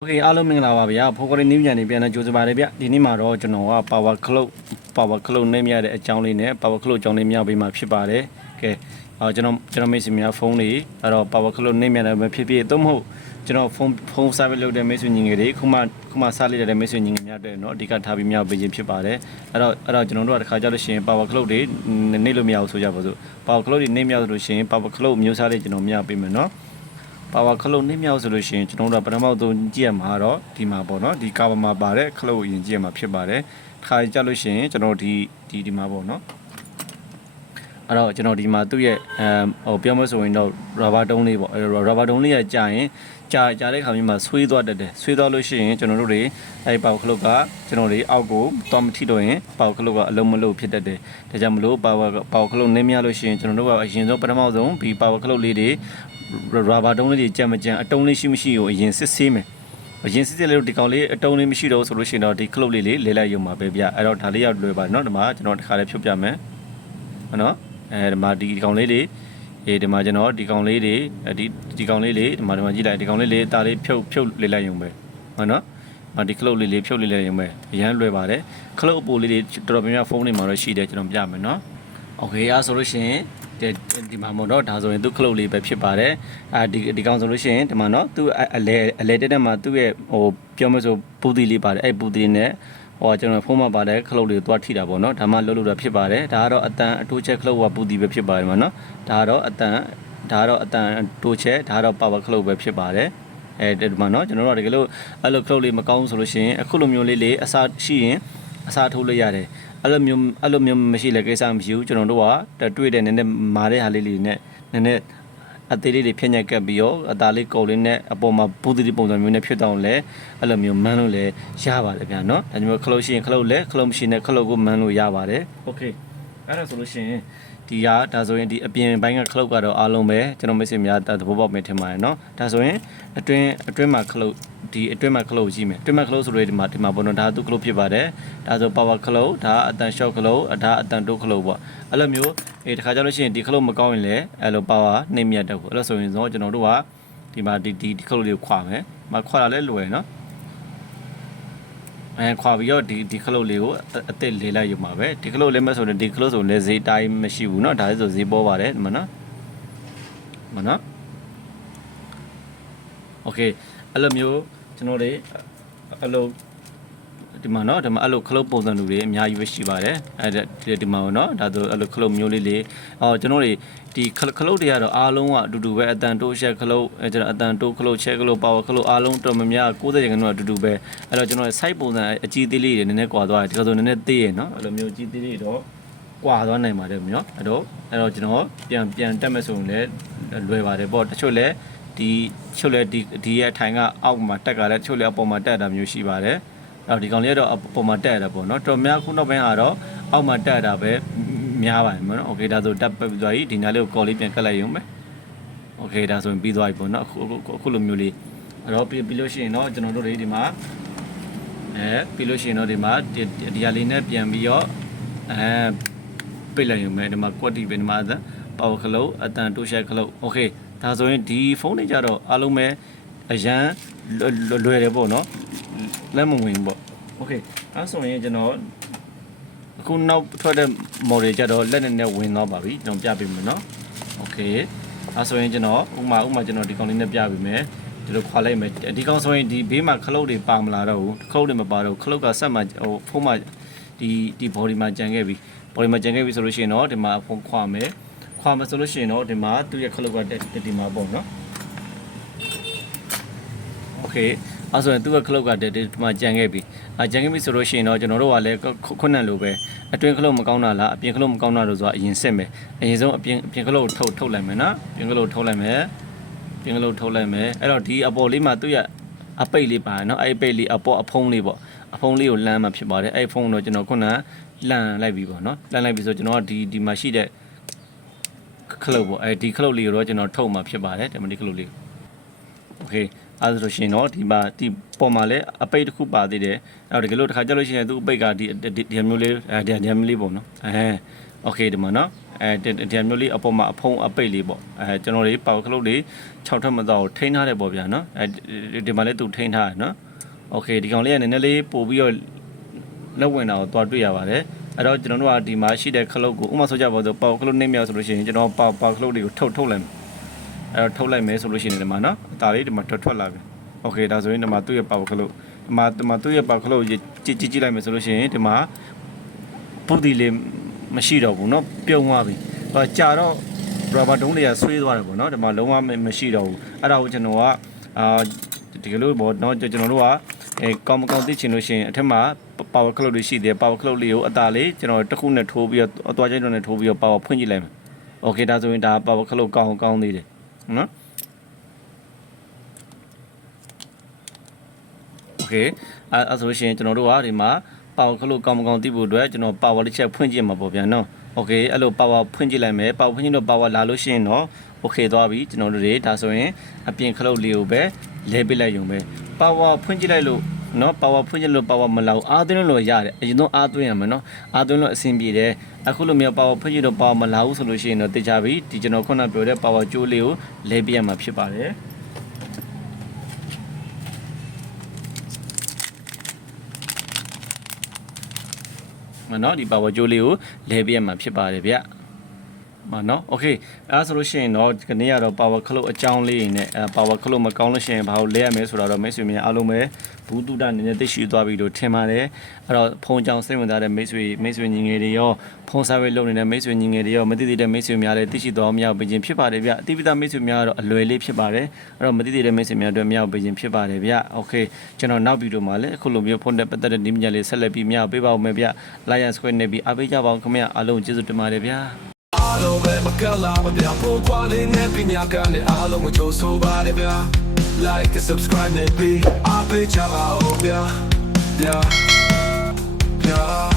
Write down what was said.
โอเคအားလုံးမင်္ဂလာပါဗျာဖိုကရီနည်းပြန်နေပြန်နေကြိုးစားပါတယ်ဗျဒီနေ့မှာတော့ကျွန်တော်က power cloud power cloud နဲ့မြရတဲ့အကြောင်းလေးနဲ့ power cloud အကြောင်းလေးမြပေးမှာဖြစ်ပါတယ်ကဲအော်ကျွန်တော်ကျွန်တော်မိတ်ဆွေများဖုန်းလေးအဲ့တော့ power cloud နဲ့မြတယ်ပဲဖြစ်ဖြစ်သို့မဟုတ်ကျွန်တော်ဖုန်းဖုန်း service လုပ်တဲ့မိတ်ဆွေညီငယ်တွေခုမှခုမှစလိုက်တဲ့မိတ်ဆွေညီငယ်များအတွက်เนาะအဓိကထားပြီးမြပေးခြင်းဖြစ်ပါတယ်အဲ့တော့အဲ့တော့ကျွန်တော်တို့ကတစ်ခါကြလို့ရှိရင် power cloud တွေနေလို့မရဘူးဆိုကြပါစို့ power cloud တွေနေမရဆိုလို့ရှိရင် power cloud မျိုးစားလေးကျွန်တော်မြပေးမယ်เนาะ ပါဝါခလုတ်နှိမ့်မြောက်ဆိုလို့ရှိရင်ကျွန်တော်တို့ကပထမဆုံးကြည့်ရမှာတော့ဒီမှာပေါ့နော်ဒီကာဗာမှာပါတဲ့ခလုတ်အရင်ကြည့်ရမှာဖြစ်ပါတယ်ခါကြလို့ရှိရင်ကျွန်တော်ဒီဒီဒီမှာပေါ့နော်အဲ့တော့ကျွန်တော်ဒီမှာသူ့ရဲ့အဲဟိုပြောမဆိုရင်တော့ရာဘာတုံးလေးပေါ့အဲရာဘာတုံးလေးကကြာရင်ကြာကြာတဲ့ခါမျိုးမှာဆွေးသွားတတ်တယ်ဆွေးသွားလို့ရှိရင်ကျွန်တော်တို့တွေအဲဒီပေါက်ခလုတ်ကကျွန်တော်တွေအောက်ကိုသွားမထိတော့ရင်ပေါက်ခလုတ်ကအလုံးမလုံးဖြစ်တတ်တယ်ဒါကြောင့်မလို့ပေါက်ပေါက်ခလုတ်နှိမ့်မြလို့ရှိရင်ကျွန်တော်တို့ကအရင်ဆုံးပထမဆုံးဒီပေါက်ခလုတ်လေးတွေ ရာဘာတုံးလေးတွေကြက်မကြက်အတုံးလေးရှိမရှိကိုအရင်စစ်ဆေးမယ်အရင်စစ်စစ်လေးတို့ဒီကောင်လေးအတုံးလေးမရှိတော့ဆိုလို့ရှိရင်တော့ဒီကလုတ်လေးလေးလဲလိုက်ရုံပါပဲဗျအဲ့တော့ဒါလေးရောက်လွယ်ပါเนาะဒီမှာကျွန်တော်တစ်ခါလေးဖြုတ်ပြမယ်ဟုတ်နော်အဲဒီမှာဒီကောင်လေးလေးအေးဒီမှာကျွန်တော်ဒီကောင်လေးတွေဒီဒီကောင်လေးလေးဒီမှာဒီမှာကြည့်လိုက်ဒီကောင်လေးလေးဒါလေးဖြုတ်ဖြုတ်လေးလိုက်ရုံပဲဟုတ်နော်မဒီကလုတ်လေးလေးဖြုတ်လေးလိုက်ရုံပဲအရန်လွယ်ပါတယ်ကလုတ်အပိုလေးတွေတော်တော်များများဖုန်းတွေမှာတော့ရှိတယ်ကျွန်တော်ပြမယ်เนาะโอเคအားဆိုလို့ရှိရင် ဒီဒီမှာမတော့ဒါဆိုရင်သူခလုတ်လေးပဲဖြစ်ပါတယ်အာဒီဒီကောင်ဆိုလို့ရှိရင်ဒီမှာနော်သူအလဲအလဲတက်တက်မှာသူ့ရဲ့ဟိုပြောမဆိုပူတီလေးပါတယ်အဲ့ပူတီလေးနဲ့ဟိုကျွန်တော်ဖုန်းမှာပါတယ်ခလုတ်လေးကိုသွားထိတာပေါ့နော်ဒါမှလှုပ်လို့တော့ဖြစ်ပါတယ်ဒါကတော့အတန်အတိုးချက်ခလုတ်ကပူတီပဲဖြစ်ပါတယ်မှာနော်ဒါကတော့အတန်ဒါကတော့အတန်တိုးချက်ဒါကတော့ပါဝါခလုတ်ပဲဖြစ်ပါတယ်အဲဒီမှာနော်ကျွန်တော်တို့ကတကယ်လို့အဲ့လိုခလုတ်လေးမကောင်းဆိုလို့ရှိရင်အခုလိုမျိုးလေးလေးအစားရှိရင် အစားထိုးလို့ရတယ် အဲ့လိုမျိုးအဲ့လိုမျိုးမရှိလေကိစ္စမရှိဘူးကျွန်တော်တို့ကတွေ့တဲ့နည်းနည်းမာတဲ့ဟာလေးလေးနဲ့နည်းနည်းအသေးလေးတွေဖြည့်ညက်ကပ်ပြီးတော့အသားလေးကုန်လေးနဲ့အပေါ်မှာပူသတိပုံစံမျိုးနဲ့ဖြစ်တော့လဲအဲ့လိုမျိုးမန်းလို့လဲရပါတယ်ဗျာနော်ဒါကြောင့်ခလုတ်ရှိရင်ခလုတ်လဲခလုတ်မရှိရင်ခလုတ်ကိုမန်းလို့ရပါတယ်โอเคအဲ့ဒါဆိုလို့ရှိရင် ဒီကဒါဆိုရင်ဒီအပြင်ဘိုင်းကခလုတ်ကတော့အားလုံးပဲကျွန်တော်မိတ်ဆွေများသဘောပေါက်မယ်ထင်ပါတယ်เนาะဒါဆိုရင်အတွင်းအတွင်းမှာခလုတ်ဒီအတွင်းမှာခလုတ်ကြည့်မယ်အတွင်းမှာခလုတ်ဆိုလို့ဒီမှာဒီမှာဘောနော်ဒါသူခလုတ်ဖြစ်ပါတယ်ဒါဆို power ခလုတ်ဒါအတန် short ခလုတ်ဒါအတန်တိုးခလုတ်ပေါ့အဲ့လိုမျိုးအေးတခါကြလို့ရှိရင်ဒီခလုတ်မကောင်းရင်လည်းအဲ့လို power နှိမ့်မြတ်တော့ဘူးအဲ့လိုဆိုရင်တော့ကျွန်တော်တို့ကဒီမှာဒီဒီခလုတ်လေးကိုခွာမယ်မခွာတာလည်းလွယ်နော် အဲခွာပြီးတော့ဒီဒီခလုတ်လေးကိုအစ်စ်လေးလိုက်ယူမှာပဲဒီခလုတ်လေးမဆိုရင်ဒီခလုတ်ဆိုလည်းဈေးတိုင်းမရှိဘူးเนาะဒါလည်းဆိုဈေးပေါ်ပါတယ်ဒီမှာနော်မနော်โอเคအဲ့လိုမျိုးကျွန်တော်တွေအဲ့လို ဒီမှာเนาะဒီမှာအဲ့လိုခလုတ်ပုံစံလူတွေအများကြီးပဲရှိပါတယ်အဲ့ဒါဒီမှာเนาะဒါဆိုအဲ့လိုခလုတ်မျိုးလေးလေးအော်ကျွန်တော်တွေဒီခလုတ်တွေကတော့အားလုံးကအတူတူပဲအတန်တိုးချက်ခလုတ်အဲကျွန်တော်အတန်တိုးခလုတ်ချက်ခလုတ်ပါဝါခလုတ်အားလုံးတော်များများ90ရာခိုင်နှုန်းအတူတူပဲအဲ့တော့ကျွန်တော် site ပုံစံအကြီးသေးလေးတွေနည်းနည်းကွာသွားတယ်ဒီလိုဆိုနည်းနည်းသေးရเนาะအဲ့လိုမျိုးကြီးသေးလေးတော့ကွာသွားနိုင်ပါတယ်မျိုးအဲ့တော့အဲ့တော့ကျွန်တော်ပြန်ပြန်တက်မဲ့ဆိုရင်လည်းလွယ်ပါတယ်ပေါ့တချို့လည်းဒီချုပ်လဲဒီဒီရဲ့ထိုင်ကအောက်မှာတက်ကြတယ်ချုပ်လဲအပေါ်မှာတက်တာမျိုးရှိပါတယ် အဲ့တော့ဒီကောင်လေးကတော့အပေါ်မှာတက်ရတာပေါ့နော်တော်များခုနောက်ပိုင်းကတော့အောက်မှာတက်တာပဲများပါတယ်မနော်โอเคဒါဆိုတက်ပြီးသွားပြီဒီနားလေးကိုကော်လေးပြန်ကတ်လိုက်ရုံပဲโอเคဒါဆိုရင်ပြီးသွားပြီပေါ့နော်အခုအခုလိုမျိုးလေးအဲ့တော့ပြီးပြီးလို့ရှိရင်တော့ကျွန်တော်တို့တွေဒီမှာအဲပြီးလို့ရှိရင်တော့ဒီမှာဒီဒီဟာလေးနဲ့ပြန်ပြီးတော့အဲပိတ်လိုက်ရုံပဲဒီမှာ quality ပဲဒီမှာ power ခလုတ်အတန်တိုးရှက်ခလုတ်โอเคဒါဆိုရင်ဒီဖုန်းတွေကြတော့အားလုံးပဲအရန် လွယ်တယ်ပေါ့နော်လက်မဝင်ပေါ့โอเคအဲဆိုရင်ကျွန်တော်အခုနောက်ထွက်တဲ့ model ကြတော့လက်နဲ့နဲ့ဝင်သွားပါပြီကျွန်တော်ပြပေးမယ်နော်โอเคအဲဆိုရင်ကျွန်တော်ဥမာဥမာကျွန်တော်ဒီကောင်လေးနဲ့ပြပေးမယ်ဒီလိုခွာလိုက်မယ်ဒီကောင်ဆိုရင်ဒီဘေးမှာခလုတ်တွေပါမလာတော့ဘူးခလုတ်တွေမပါတော့ခလုတ်ကဆက်မှာဟိုဖုန်းမှာဒီဒီ body မှာကြံခဲ့ပြီ body မှာကြံခဲ့ပြီဆိုလို့ရှိရင်တော့ဒီမှာဖုန်းခွာမယ်ခွာမယ်ဆိုလို့ရှိရင်တော့ဒီမှာသူ့ရဲ့ခလုတ်ကဒီမှာပေါ့နော် okay အဲဆိုရင်သူ့ရဲ့ cloud ကဒီမှာကြံခဲ့ပြီအဲကြံခဲ့ပြီဆိုလို့ရှိရင်တော့ကျွန်တော်တို့ကလည်းခုနလိုပဲအတွင်း cloud မကောင်းတာလားအပြင် cloud မကောင်းတာလို့ဆိုတော့အရင်စစ်မယ်အရင်ဆုံးအပြင်အပြင် cloud ကိုထုတ်ထုတ်လိုက်မယ်နော်ပြင် cloud ထုတ်လိုက်မယ်ပြင် cloud ထုတ်လိုက်မယ်အဲ့တော့ဒီအပေါ်လေးမှာသူ့ရဲ့အပိတ်လေးပါတယ်နော်အဲ့အပိတ်လေးအပေါ်အဖုံးလေးပေါ့အဖုံးလေးကိုလမ်းမှာဖြစ်ပါတယ်အဲ့ဖုံးတော့ကျွန်တော်ခုနလမ်းလိုက်ပြီပေါ့နော်လမ်းလိုက်ပြီဆိုကျွန်တော်ကဒီဒီမှာရှိတဲ့ cloud ပေါ့အဲဒီ cloud လေးကိုတော့ကျွန်တော်ထုတ်မှာဖြစ်ပါတယ်ဒီမှာဒီ cloud လေး okay အဲဒါဆိုရှင်တော့ဒီမှာဒီပေါ်မှာလည်းအပိတ်တစ်ခုပါသေးတယ်အဲ့တော့တကယ်လို့တစ်ခါကြလို့ရှိရင်သူ့အပိတ်ကဒီဒီဒီမျိုးလေးအဲဒီဒီမျိုးလေးပေါ့နော်အဲโอเคဒီမှာနော် အဲဒီမျိုးလေးအပေါ်မှာအဖုံးအပိတ်လေးပေါ့အဲကျွန်တော်တွေပါဝါခလုတ်တွေ6ထပ်မတော့ထိန်းထားတယ်ပေါ့ဗျာနော်အဲဒီမှာလည်းသူထိန်းထားတယ်နော်โอเคဒီကောင်လေးကနည်းနည်းလေးပို့ပြီးတော့လက်ဝင်တာကိုတွားတွေ့ရပါတယ်အဲ့တော့ကျွန်တော်တို့ကဒီမှာရှိတဲ့ခလုတ်ကိုဥပမာဆိုကြပါစို့ပေါခလုတ်နှိမ့်မြောက်ဆိုလို့ရှိရင်ကျွန်တော်ပေါပေါခလုတ်တွေကိုထုတ်ထုတ်လိုက်မယ် အဲ့တော့ထုတ်လိုက်မယ်ဆိုလို့ရှိရင်ဒီမှာနော်အသားလေးဒီမှာထွက်ထွက်လာပြီโอเคဒါဆိုရင်ဒီမှာသူ့ရဲ့ပေါခလုတ်ဒီမှာဒီမှာသူ့ရဲ့ပေါခလုတ်ကြည့်ကြည့်ကြည့်လိုက်မယ်ဆိုလို့ရှိရင်ဒီမှာ ပုတ်တီလေးမရှိတော့ဘူးเนาะပြုံသွားပြီဟောကြာတော့ rubber တုံးတွေကဆွေးသွားတယ်ပေါ့เนาะဒီမှာလုံးဝမရှိတော့ဘူးအဲ့ဒါကိုကျွန်တော်ကအာဒီကလို့ပေါ့เนาะကျွန်တော်တို့ကအဲကောင်းမကောင်းသိချင်လို့ရှိရင်အထက်မှာ power cloud တွေရှိတယ် power cloud လေးကိုအသာလေးကျွန်တော်တစ်ခုနဲ့ထိုးပြီးတော့အသွားချိတ်တော့နဲ့ထိုးပြီးတော့ power ဖွင့်ကြည့်လိုက်မယ် okay ဒါဆိုရင်ဒါ power cloud ကောင်းကောင်းသေးတယ် เนาะ okay အဲအဲဆိုလို့ရှိရင်ကျွန်တော်တို့ကဒီမှာ power ခလို့ကောင်းမကောင်းသိဖို့အတွက်ကျွန်တော် power တစ်ချက်ဖွင့်ကြည့်မှာပေါ့ဗျာနော် okay အဲ့လို power ဖွင့်ကြည့်လိုက်မယ် power ဖွင့်ကြည့်တော့ power လာလို့ရှိရင်တော့ okay သွားပြီကျွန်တော်တို့တွေဒါဆိုရင်အပြင်ခလုတ်လေးကိုပဲလဲပစ်လိုက်ရုံပဲ power ဖွင့်ကြည့်လိုက်လို့ နော် power ဖွင့်ကြည့်လို့ power မလောက်အားသွင်းလို့ရတယ်အရင်တော့အားသွင်းရမယ်နော်အားသွင်းလို့အဆင်ပြေတယ်အခုလိုမျိုး power ဖွင့်ကြည့်တော့ power မလာဘူးဆိုလို့ရှိရင်တော့တေချာပြီဒီကျွန်တော်ခုနပြောတဲ့ power ကြိုးလေးကိုလဲပစ်ရမှာဖြစ်ပါတယ်မနော်ဒီ power ကြိုးလေးကိုလဲပြရမှာဖြစ်ပါတယ်ဗျ မနော်โอเคအဲဆိုလို့ရှိရင်တော့ဒီနေ့ကတော့ power ခလုတ်အကြောင်းလေးနဲ့အဲ power ခလုတ်မကောင်းလို့ရှိရင်ဘာလို့လဲရမလဲဆိုတော့မိတ်ဆွေများအားလုံးပဲဘူးတုဒနည်းနည်းသိရှိသွားပြီလို့ထင်ပါတယ်အဲ့တော့ဖုန်းကြောင်စိတ်ဝင်စားတဲ့မိတ်ဆွေမိတ်ဆွေညီငယ်တွေရောဖုန်းစားဝဲလုပ်နေတဲ့မိတ်ဆွေညီငယ်တွေရောမသိသေးတဲ့မိတ်ဆွေများလည်းသိရှိသွားမြောက်ပေးခြင်းဖြစ်ပါတယ်ဗျအတိပဒမိတ်ဆွေများကတော့အလွယ်လေးဖြစ်ပါတယ်အဲ့တော့မသိသေးတဲ့မိတ်ဆွေများအတွက်မြောက်ပေးခြင်းဖြစ်ပါတယ်ဗျโอเคကျွန်တော်နောက်ဗီဒီယိုမှာလည်းအခုလိုမျိုးဖုန်းနဲ့ပတ်သက်တဲ့ဒီမြညာလေးဆက်လက်ပြီးမြောက်ပေးပါဦးမယ်ဗျ Lion Square နဲ့ပြီးအားပေးကြပါအောင်ခင်ဗျအားလုံးကျေးဇူးတင်ပါတယ်ဗျာ အား လုံးပဲမကလာမပြဖို့ခွာလေးနဲ့ပညာကနေအားလုံးကိုကြိုးဆိုပါတယ်ဗျာ Like and subscribe နဲ့ be အပေးချပါဦးဗျာ Yeah Yeah